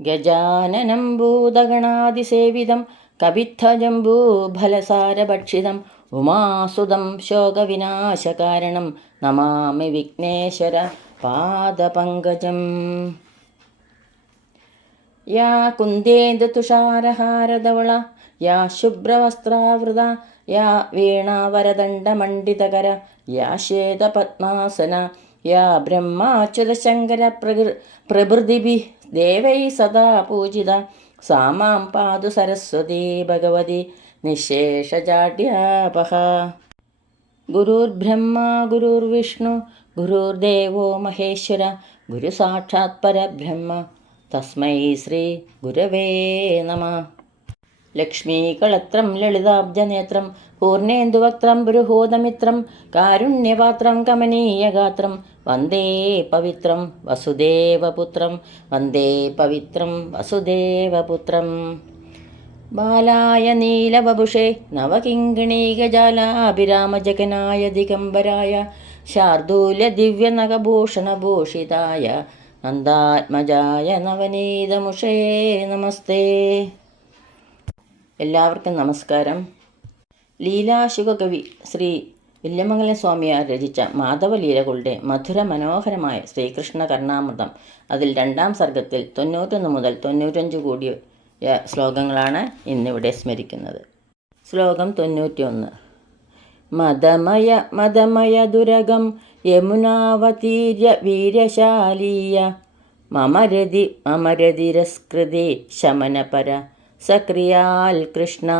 ഗജാനനം ഭൂതഗണാതിസേവിതം കവിത്ഥജംബൂഫലസാരഭക്ഷിതം ഉമാസുതം ശോകവിനാശകാരണം നമാമി വിഘ്നേശ്വര പാദപങ്കജം. യാ കുന്ദേന്ദുതുഷാരഹാരധവള യാ ശുഭ്രവസ്ത്രാവൃത യാ വീണാവരദണ്ഡമണ്ഡിതകര യാ ശ്വേതപദ്മാസന യാ ബ്രഹ്മാച്യുതശങ്കര പ്രഭൃതിഭിः ദേവൈः സദാ പൂജിത സാ മാം പാതു സരസ്വതി ഭഗവതി നിശേഷജാഡ്യാപഹ. ഗുരുർബ്രഹ്മ ഗുരുർവിഷ്ണു ഗുരുർദേവോ മഹേശ്വര ഗുരുസാക്ഷാത് പരബ്രഹ്മ തസ്മൈ ശ്രീ ഗുരവേ നമഃ. ലക്ഷ്മീകളത്രം ലളിതാബ്ജനേത്രം പൂർണേന്ദുവക്ത്രം ബൃഹോദമിത്രം കാരുണ്യപാത്രം കമനീയഗാത്രം വന്ദേ പവിത്രം വസുദേവപുത്രം വന്ദേ പവിത്രം വസുദേവപുത്രം. ബാലായ നീലവപുഷേ നവകിങ്കിണീകജാലാഭിരാമജഗനായ ദിഗംബരായ ശാർദൂല്യദിവ്യനഖഭൂഷണഭൂഷിതായ നന്ദാത്മജായ നവനീതമുഷേ നമസ്തേ. എല്ലാവർക്കും നമസ്കാരം. ലീലാശുകകവി ശ്രീ വില്യമംഗലം സ്വാമിയാർ രചിച്ച മാധവലീലകളുടെ മധുര മനോഹരമായ ശ്രീകൃഷ്ണ കർണാമൃതം, അതിൽ 2-ാം സർഗത്തിൽ 91 മുതൽ 95 കൂടിയ ശ്ലോകങ്ങളാണ് ഇന്നിവിടെ സ്മരിക്കുന്നത്. ശ്ലോകം 91. മദമയ മദമയ ദുരഗം യമുനാവതീര്യ വീര്യശാലീയ മമരതി മമരതിരസ്കൃതി ശമനപര സക്രിയാൽ കൃഷ്ണ.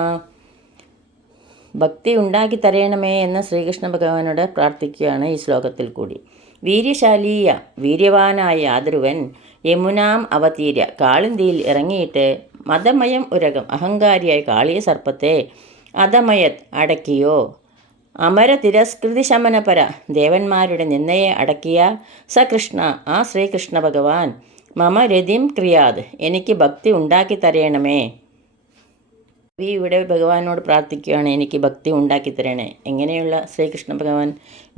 ഭക്തി ഉണ്ടാക്കി തരയണമേ എന്ന് ശ്രീകൃഷ്ണ ഭഗവാനോട് പ്രാർത്ഥിക്കുകയാണ് ഈ ശ്ലോകത്തിൽ കൂടി. വീര്യശാലീയ വീര്യവാനായ യാതൊരുവൻ യമുനാം അവതീര്യ കാളിന്തിയിൽ ഇറങ്ങിയിട്ട് മദമയം ഉരകം അഹങ്കാരിയായ കാളിയ സർപ്പത്തെ അധമയത് അടക്കിയോ അമര തിരസ്കൃതി ശമനപര ദേവന്മാരുടെ നിന്നയെ അടക്കിയ സകൃഷ്ണ ആ ശ്രീകൃഷ്ണ ഭഗവാൻ മമ രതിം ക്രിയാത് എനിക്ക് ഭക്തി ഉണ്ടാക്കി തരയണമേ. ഇവിടെ ഭഗവാനോട് പ്രാർത്ഥിക്കുകയാണ്, എനിക്ക് ഭക്തി ഉണ്ടാക്കി തരണേ. എങ്ങനെയുള്ള ശ്രീകൃഷ്ണ ഭഗവാൻ?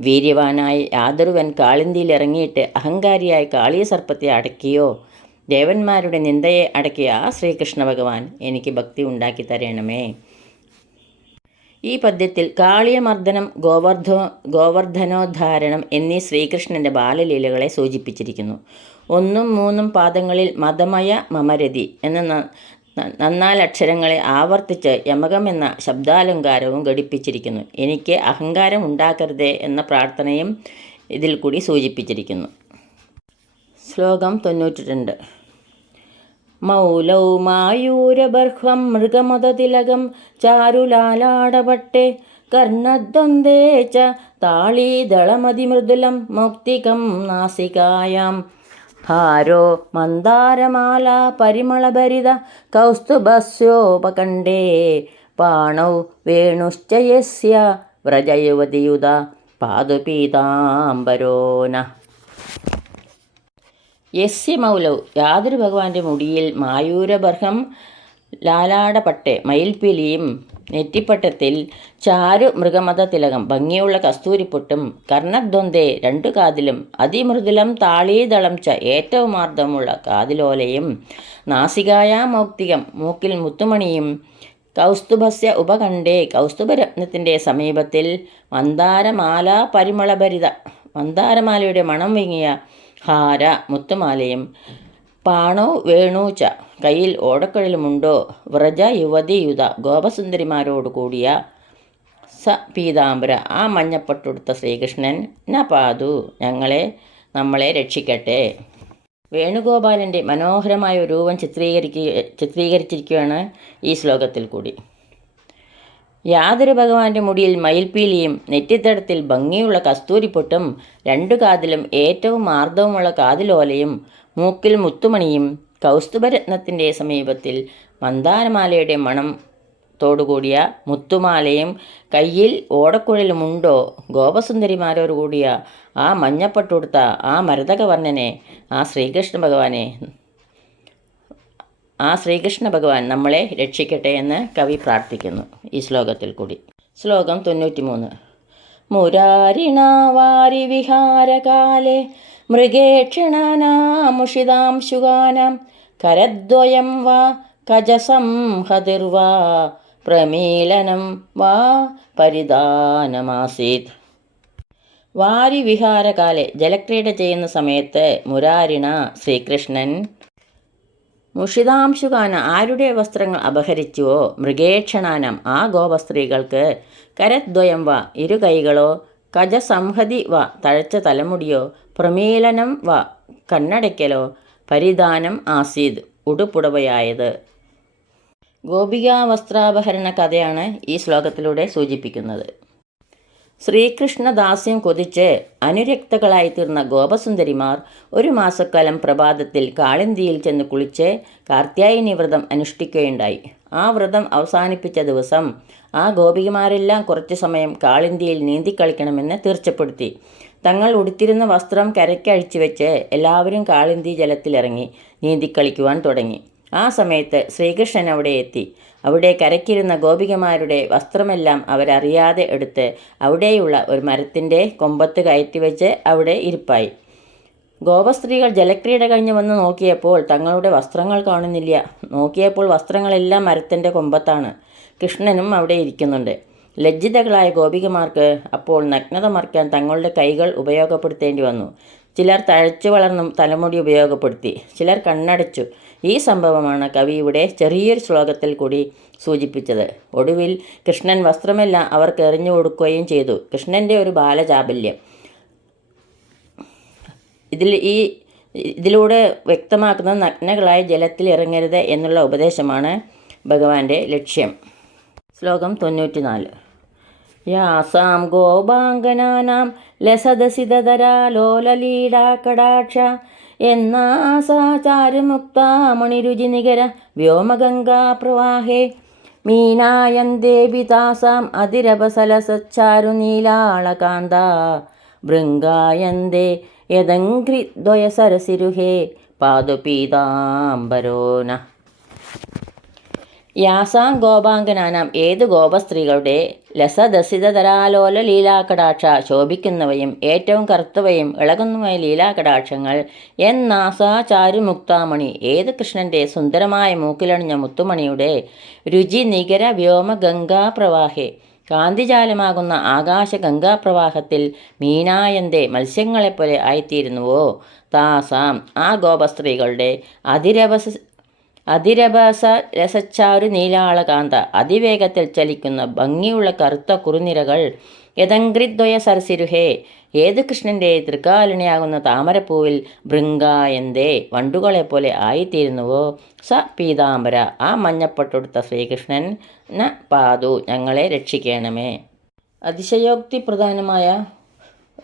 വീര്യവാനായ യാതൊരുവൻ കാളിന്തിയിൽ ഇറങ്ങിയിട്ട് അഹങ്കാരിയായ കാളിയ സർപ്പത്തെ അടക്കിയോ ദേവന്മാരുടെ നിന്ദയെ അടക്കിയ ആ ശ്രീകൃഷ്ണ ഭഗവാൻ എനിക്ക് ഭക്തി ഉണ്ടാക്കി തരണമേ. ഈ പദ്യത്തിൽ കാളിയമർദ്ദനം, ഗോവർദ്ധനോദ്ധാരണം എന്നീ ശ്രീകൃഷ്ണൻ്റെ ബാലലീലകളെ സൂചിപ്പിച്ചിരിക്കുന്നു. 1, 3 പാദങ്ങളിൽ മദമയ മമരതി എന്ന 4 അക്ഷരങ്ങളെ ആവർത്തിച്ച് യമകം എന്ന ശബ്ദാലങ്കാരവും ഘടിപ്പിച്ചിരിക്കുന്നു. എനിക്ക് അഹങ്കാരം ഉണ്ടാക്കരുതേ എന്ന പ്രാർത്ഥനയും ഇതിൽ കൂടി സൂചിപ്പിച്ചിരിക്കുന്നു. ശ്ലോകം 92. മൗലൗ മായൂരബർഹം മൃഗമദതിലകം ചാരുലാലാടപട്ടെ കർണദ്വന്ദ്വേ ച താളീദളമതിമൃദുലം മൗക്തികം നാസികായാം ഹാരോ മന്ദാരമാല പരിമളഭരിത കൗസ്തുഭസ്യോപകണ്ഠേ പാണൗ വേണുശ്ച യസ്യ വ്രജയുവതിയുത പാദുപീതാംബരോന. യസ്യ മൗലൗ യാതൊരു ഭഗവാന്റെ മുടിയിൽ മായൂരബർഹം ലാലാടപട്ടെ മയിൽപ്പീലിയും നെറ്റിപ്പട്ടത്തിൽ ചാരു മൃഗമത തിലകം ഭംഗിയുള്ള കസ്തൂരിപ്പൊട്ടും കർണദ്വന്ദ്വേ 2 കാതിലും അതിമൃദുലം താളീദളം ച ഏറ്റവും ആർദ്രമുള്ള കാതിലോലയും നാസികായാ മൗക്തികം മൂക്കിൽ മുത്തുമണിയും കൗസ്തുഭസ്യ ഉപകണ്ഠേ കൗസ്തുഭരത്നത്തിൻ്റെ സമീപത്തിൽ മന്ദാരമാല പരിമളഭരിത മന്ദാരമാലയുടെ മണം വിങ്ങിയ ഹാര മുത്തുമാലയും പാണോ വേണൂച്ച കയ്യിൽ ഓടക്കുഴലുമുണ്ടോ വ്രജ യുവതിയുത ഗോപസുന്ദരിമാരോട് കൂടിയ സ പീതാംബര ആ മഞ്ഞപ്പട്ടുടുത്ത ശ്രീകൃഷ്ണൻ ന പാതു നമ്മളെ രക്ഷിക്കട്ടെ. വേണുഗോപാലൻ്റെ മനോഹരമായ ഒരു രൂപം ചിത്രീകരിച്ചിരിക്കുകയാണ് ഈ ശ്ലോകത്തിൽ കൂടി. യാതൊരു ഭഗവാന്റെ മുടിയിൽ മയിൽപ്പീലിയും നെറ്റിത്തടത്തിൽ ഭംഗിയുള്ള കസ്തൂരിപ്പൊട്ടും 2 കാതിലും ഏറ്റവും ആർദ്രവുമുള്ള കാതിലോലയും മൂക്കിൽ മുത്തുമണിയും കൗസ്തുഭരത്നത്തിൻ്റെ സമീപത്തിൽ മന്ദാരമാലയുടെ മണം തോടുകൂടിയ മുത്തുമാലയും കയ്യിൽ ഓടക്കുഴലുമുണ്ടോ ഗോപസുന്ദരിമാരോട് കൂടിയ ആ മഞ്ഞപ്പട്ടുടുത്ത ആ മരതകവർണ്ണനെ ആ ശ്രീകൃഷ്ണ ഭഗവാൻ നമ്മളെ രക്ഷിക്കട്ടെ എന്ന് കവി പ്രാർത്ഥിക്കുന്നു ഈ ശ്ലോകത്തിൽ കൂടി. ശ്ലോകം 93. മുരാരിണാവാരി വിഹാരകാലേ മൃഗേക്ഷണാനാമുഷിതാം ശുഗാനാം കരദ്വയം വാ കജസംഹതിർവാ പ്രമീലനം വാ പരിധാനമാസീത്. വാരിവിഹാരകാലെ ജലക്രീഡ ചെയ്യുന്ന സമയത്ത് മുരാരിണ ശ്രീകൃഷ്ണൻ മുഷിതാംശുകാന ആരുടെ വസ്ത്രങ്ങൾ അപഹരിച്ചുവോ മൃഗേക്ഷണാനം ആ ഗോപസ്ത്രീകൾക്ക് കരദ്വയം വ ഇരു കൈകളോ കജസംഹതി വ തഴച്ച തലമുടിയോ പ്രമീലനം വ കണ്ണടയ്ക്കലോ പരിധാനം ആസീദ് ഉടുപ്പുടവയായത്. ഗോപികാ വസ്ത്രാപഹരണ കഥയാണ് ഈ ശ്ലോകത്തിലൂടെ സൂചിപ്പിക്കുന്നത്. ശ്രീകൃഷ്ണദാസ്യം കൊതിച്ച് അനുരക്തകളായിത്തീർന്ന ഗോപസുന്ദരിമാർ ഒരു മാസക്കാലം പ്രഭാതത്തിൽ കാളിന്തിയിൽ ചെന്ന് കുളിച്ച് കാർത്യായനി വ്രതം അനുഷ്ഠിക്കുകയുണ്ടായി. ആ വ്രതം അവസാനിപ്പിച്ച ദിവസം ആ ഗോപികമാരെല്ലാം കുറച്ചു സമയം കാളിന്തിയിൽ നീന്തിക്കളിക്കണമെന്ന് തീർച്ചപ്പെടുത്തി. തങ്ങൾ ഉടുത്തിരുന്ന വസ്ത്രം കരയ്ക്കഴിച്ചു വെച്ച് എല്ലാവരും കാളിന്തി ജലത്തിലിറങ്ങി നീന്തിക്കളിക്കുവാൻ തുടങ്ങി. ആ സമയത്ത് ശ്രീകൃഷ്ണൻ അവിടെ എത്തി. അവിടെ കരയ്ക്കിരുന്ന ഗോപികമാരുടെ വസ്ത്രമെല്ലാം അവരറിയാതെ എടുത്ത് അവിടെയുള്ള ഒരു മരത്തിൻ്റെ കൊമ്പത്ത് കയറ്റിവെച്ച് അവിടെ ഇരിപ്പായി. ഗോപസ്ത്രീകൾ ജലക്രീഡ കഴിഞ്ഞ് വന്ന് നോക്കിയപ്പോൾ തങ്ങളുടെ വസ്ത്രങ്ങൾ കാണുന്നില്ല. നോക്കിയപ്പോൾ വസ്ത്രങ്ങളെല്ലാം മരത്തിൻ്റെ കൊമ്പത്താണ്. കൃഷ്ണനും അവിടെ ഇരിക്കുന്നുണ്ട്. ലജ്ജിതകളായ ഗോപികമാർക്ക് അപ്പോൾ നഗ്നത മറയ്ക്കാൻ തങ്ങളുടെ കൈകൾ ഉപയോഗപ്പെടുത്തേണ്ടി വന്നു. ചിലർ തഴച്ചു വളർന്നും തലമുടി ഉപയോഗപ്പെടുത്തി, ചിലർ കണ്ണടച്ചു. ഈ സംഭവമാണ് കവി ഇവിടെ ചെറിയൊരു ശ്ലോകത്തിൽ കൂടി സൂചിപ്പിച്ചത്. ഒടുവിൽ കൃഷ്ണൻ വസ്ത്രമെല്ലാം അവർക്ക് എറിഞ്ഞു കൊടുക്കുകയും ചെയ്തു. കൃഷ്ണൻ്റെ ഒരു ബാലചാബല്യം ഇതിലൂടെ വ്യക്തമാക്കുന്നത് നഗ്നകളായി ജലത്തിൽ ഇറങ്ങരുത് എന്നുള്ള ഉപദേശമാണ് ഭഗവാന്റെ ലക്ഷ്യം. ശ്ലോകം 94. യാസാം ഗോപാംഗനാനാം ലസദസിതധരാലോലലീലാകടാക്ഷ എന്നാസാചാരുമുക്താമണിരുചി നികര വ്യോമഗംഗാപ്രവാഹേ മീനായന്തേപി താസാം അതിരപസലസച്ചാരുനീലാളകാന്ത ഭൃംഗായന്തേ യദംഘ്രിദ്വയസരസിരുഹേ പാദുപീതാംബരോന. യാസാം ഗോപാംഗനാനാം ഏത് ഗോപസ്ത്രീകളുടെ ലസദസിതധരാലോല ലീലാകടാക്ഷ ശോഭിക്കുന്നവയും ഏറ്റവും കറുത്തവയും ഇളകുന്നവയ ലീലാകടാക്ഷങ്ങൾ എന്നാസാ ചാരുമുക്താമണി ഏത് കൃഷ്ണൻ്റെ സുന്ദരമായ മൂക്കിലണിഞ്ഞ മുത്തുമണിയുടെ രുചി നികര വ്യോമ ഗംഗാപ്രവാഹേ കാന്തിജാലമാകുന്ന ആകാശ ഗംഗാപ്രവാഹത്തിൽ മീനായന്തേ മത്സ്യങ്ങളെപ്പോലെ ആയിത്തീരുന്നുവോ താസാം ആ ഗോപസ്ത്രീകളുടെ അതിരഭസ രസച്ചാരു നീലാളകാന്ത അതിവേഗത്തിൽ ചലിക്കുന്ന ഭംഗിയുള്ള കറുത്ത കുറുനിരകൾ യദംഘ്രിദ്വയ സരസിരുഹേ ഏത് കൃഷ്ണൻ്റെ തൃക്കാലിണിയാകുന്ന താമരപ്പൂവിൽ ഭൃംഗായന്തേ വണ്ടുകളെപ്പോലെ ആയിത്തീരുന്നുവോ സ പീതാംബര ആ മഞ്ഞപ്പട്ടൊടുത്ത ശ്രീകൃഷ്ണൻ ന പാതു ഞങ്ങളെ രക്ഷിക്കണമേ. അതിശയോക്തി പ്രധാനമായ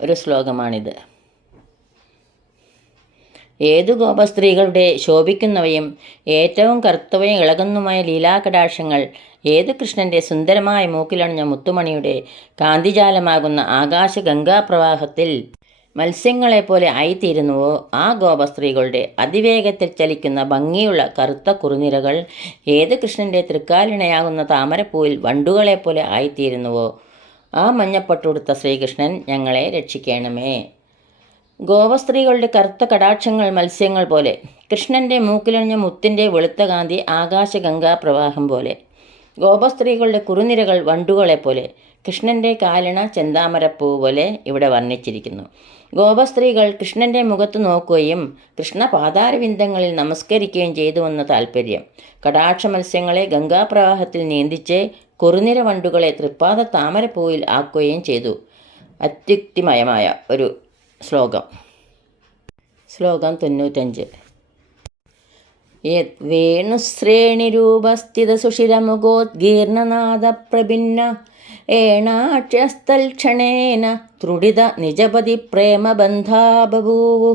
ഒരു ശ്ലോകമാണിത്. ഏതു ഗോപസ്ത്രീകളുടെ ശോഭിക്കുന്നവയും ഏറ്റവും കറുത്തവയും ഇളകുന്നതുമായ ലീലാകടാക്ഷങ്ങൾ ഏത് കൃഷ്ണൻ്റെ സുന്ദരമായ മൂക്കിലണിഞ്ഞ മുത്തുമണിയുടെ കാന്തിജാലമാകുന്ന ആകാശ ഗംഗാപ്രവാഹത്തിൽ മത്സ്യങ്ങളെപ്പോലെ ആയിത്തീരുന്നുവോ ആ ഗോപസ്ത്രീകളുടെ അതിവേഗത്തിൽ ചലിക്കുന്ന ഭംഗിയുള്ള കറുത്ത കുറുനിരകൾ ഏത് കൃഷ്ണൻ്റെ തൃക്കാലിണയാകുന്ന താമരപ്പൂവിൽ വണ്ടുകളെപ്പോലെ ആയിത്തീരുന്നുവോ ആ മഞ്ഞപ്പട്ടുടുത്ത ശ്രീകൃഷ്ണൻ ഞങ്ങളെ രക്ഷിക്കണമേ. ഗോപസ്ത്രീകളുടെ കറുത്ത കടാക്ഷങ്ങൾ മത്സ്യങ്ങൾ പോലെ, കൃഷ്ണൻ്റെ മൂക്കിലണിഞ്ഞ മുത്തിൻ്റെ വെളുത്ത കാന്തി ആകാശഗംഗാപ്രവാഹം പോലെ. ഗോപസ്ത്രീകളുടെ കുറുനിരകൾ വണ്ടുകളെപ്പോലെ, കൃഷ്ണൻ്റെ കാലിണ ചെന്താമരപ്പൂ പോലെ ഇവിടെ വർണ്ണിച്ചിരിക്കുന്നു. ഗോപസ്ത്രീകൾ കൃഷ്ണൻ്റെ മുഖത്ത് നോക്കുകയും കൃഷ്ണപാദാരവിന്ദങ്ങളിൽ നമസ്കരിക്കുകയും ചെയ്തുവെന്ന താൽപ്പര്യം. കടാക്ഷ മത്സ്യങ്ങളെ ഗംഗാപ്രവാഹത്തിൽ നീന്തിച്ച് കുറുനിര വണ്ടുകളെ തൃപ്പാദ താമരപ്പൂവിൽ ആക്കുകയും ചെയ്തു. അത്യുക്തിമയമായ ഒരു ശ്ലോകം. ശ്ലോകം 95. യത് വേണുശ്രേണിരൂപസ്ഥിതസുഷിരമുഖോദ്ഗീർണനാദപ്രഭിന്ന ഏണാക്ഷ്യസ്തൽക്ഷണേന ത്രുടിത നിജപതി പ്രേമബന്ധാ ബഭൂവു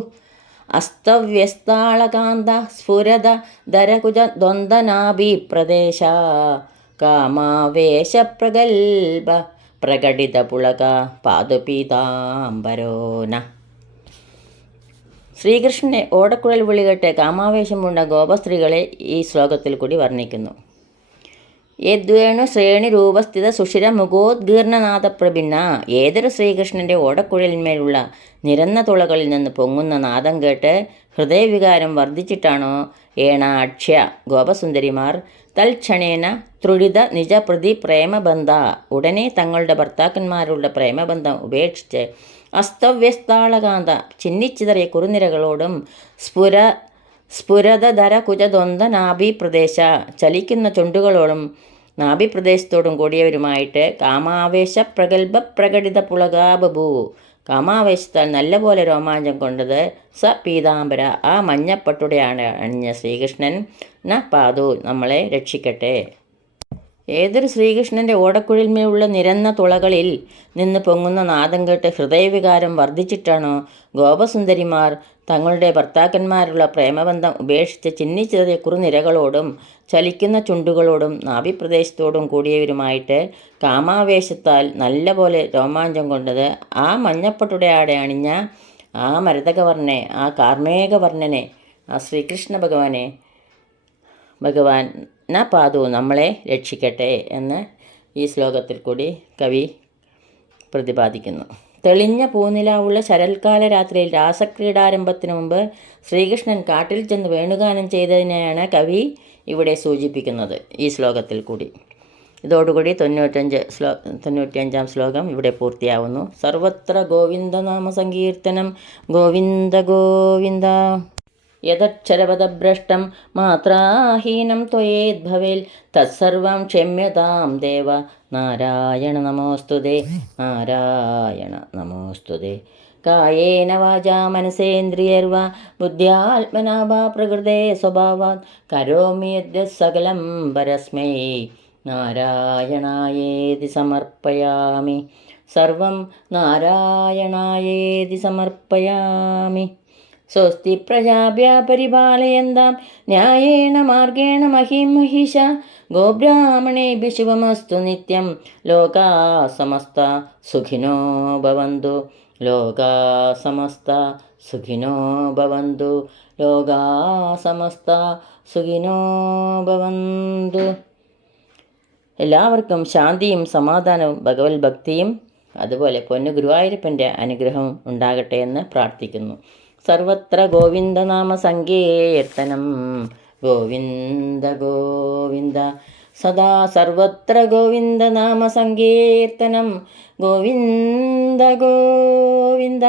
അസ്തവ്യസ്താളകാന്ത സ്ഫുരത ദരകുജ ദ്വന്ദ്വനാഭീപ്രദേശ കാമാവേശപ്രഗൽഭ പ്രകടിതപുളക പാദപീതാംബരോന. ശ്രീകൃഷ്ണനെ ഓടക്കുഴൽ വിളി കേട്ട് കാമാവേശം പൂണ്ട ഗോപസ്ത്രീകളെ ഈ ശ്ലോകത്തിൽ കൂടി വർണ്ണിക്കുന്നു. യദ്വേണു ശ്രേണി രൂപസ്ഥിത സുഷിര മുഖോദ്ഗീർണനാദപ്രഭിന്ന. ഏതൊരു ശ്രീകൃഷ്ണൻ്റെ ഓടക്കുഴലിന്മേലുള്ള നിരന്ന തുളകളിൽ നിന്ന് പൊങ്ങുന്ന നാദം കേട്ട് ഹൃദയവികാരം വർദ്ധിച്ചിട്ടാണോ ഏണാക്ഷ്യ ഗോപസുന്ദരിമാർ തൽക്ഷണേന ത്രുഴിത നിജപ്രതി പ്രേമബന്ധ ഉടനെ തങ്ങളുടെ ഭർത്താക്കന്മാരുടെ പ്രേമബന്ധം ഉപേക്ഷിച്ച് അസ്തവ്യസ്താളകാന്ത ചിന്നിച്ചിതറിയ കുറുനിരകളോടും സ്ഫുരതധര കുജദ്വന്ദ് നാഭിപ്രദേശ ചലിക്കുന്ന ചുണ്ടുകളോടും നാഭിപ്രദേശത്തോടും കൂടിയവരുമായിട്ട് കാമാവേശ പ്രഗത്ഭ പ്രകടിത പുളകാബഭൂ. കാമാവേശത്താൽ നല്ലപോലെ രോമാഞ്ചം കൊണ്ടത് പീതാംബര ആ മഞ്ഞപ്പട്ടുടയാണ് അണിഞ്ഞ ശ്രീകൃഷ്ണൻ ന പാതു നമ്മളെ രക്ഷിക്കട്ടെ. ഏതൊരു ശ്രീകൃഷ്ണൻ്റെ ഓടക്കുഴലിന്മേലുള്ള നിരന്ന തുളകളിൽ നിന്ന് പൊങ്ങുന്ന നാദം കേട്ട് ഹൃദയവികാരം വർദ്ധിച്ചിട്ടാണോ ഗോപസുന്ദരിമാർ തങ്ങളുടെ ഭർത്താക്കന്മാരുള്ള പ്രേമബന്ധം ഉപേക്ഷിച്ച് ചിന്നിച്ചിതറിയ കുറുനിരകളോടും ചലിക്കുന്ന ചുണ്ടുകളോടും നാഭിപ്രദേശത്തോടും കൂടിയവരുമായിട്ട് കാമാവേശത്താൽ നല്ലപോലെ രോമാഞ്ചം കൊണ്ടത് ആ മഞ്ഞപ്പട്ടുടയാടെ അണിഞ്ഞ ആ മരതകവർണ്ണനെ, ആ കാർമേകവർണ്ണനെ, ആ ശ്രീകൃഷ്ണ ഭഗവാൻ ന പാതു നമ്മളെ രക്ഷിക്കട്ടെ എന്ന് ഈ ശ്ലോകത്തിൽ കൂടി കവി പ്രതിപാദിക്കുന്നു. തെളിഞ്ഞ പൂനിലാവുള്ള ശരൽക്കാല രാത്രിയിൽ രാസക്രീഡാരംഭത്തിന് മുമ്പ് ശ്രീകൃഷ്ണൻ കാട്ടിൽ ചെന്ന് വേണുഗാനം ചെയ്തതിനെയാണ് കവി ഇവിടെ സൂചിപ്പിക്കുന്നത് ഈ ശ്ലോകത്തിൽ കൂടി. ഇതോടുകൂടി 95-ാം ശ്ലോകം ഇവിടെ പൂർത്തിയാവുന്നു. സർവത്ര ഗോവിന്ദനാമ സങ്കീർത്തനം. ഗോവിന്ദ ഗോവിന്ദ. യദക്ഷരപദഭ്രഷ്ടം മാത്രാഹീനം ത്വയേദ്ഭവേൽ തത്സർവം ക്ഷമ്യതാം ദേവ. നാരായണ നമോസ്തുതേ. നാരായണ നമോസ്തുതേ. കായേന വാചാ മനസേന്ദ്രിയർവാ ബുദ്ധ്യാത്മനാ വാ പ്രകൃതേ സ്വഭാവാത് കരോമി യദ്യത് സകലം പരസ്മൈ നാരായണായേതി സമർപ്പയാമി. സർവം നാരായണായേതി സമർപ്പയാമി. സ്വസ്തി പ്രജാഭ്യ പരിപാലയന്താം ന്യായേന മാർഗേണ മഹിം മഹിഷ. ഗോബ്രാഹ്മണേഭ്യ ശുഭമസ്തു നിത്യം. ലോകാ സമസ്ത സുഖിനോ ഭവന്തു. ലോകാ സമസ്ത സുഖിനോ ഭവന്തു. ലോകാ സമസ്ത സുഖിനോ ഭവന്തു. എല്ലാവർക്കും ശാന്തിയും സമാധാനവും ഭഗവത് ഭക്തിയും അതുപോലെ പൊന്നു ഗുരുവായൂരപ്പൻ്റെ അനുഗ്രഹവും ഉണ്ടാകട്ടെ എന്ന് പ്രാർത്ഥിക്കുന്നു. സർവത്ര ഗോവിന്ദനാമ സങ്കീർത്തനം. ഗോവിന്ദ ഗോവിന്ദ. സദാ സർവത്ര ഗോവിന്ദനാമ സങ്കീർത്തനം. ഗോവിന്ദ ഗോവിന്ദ.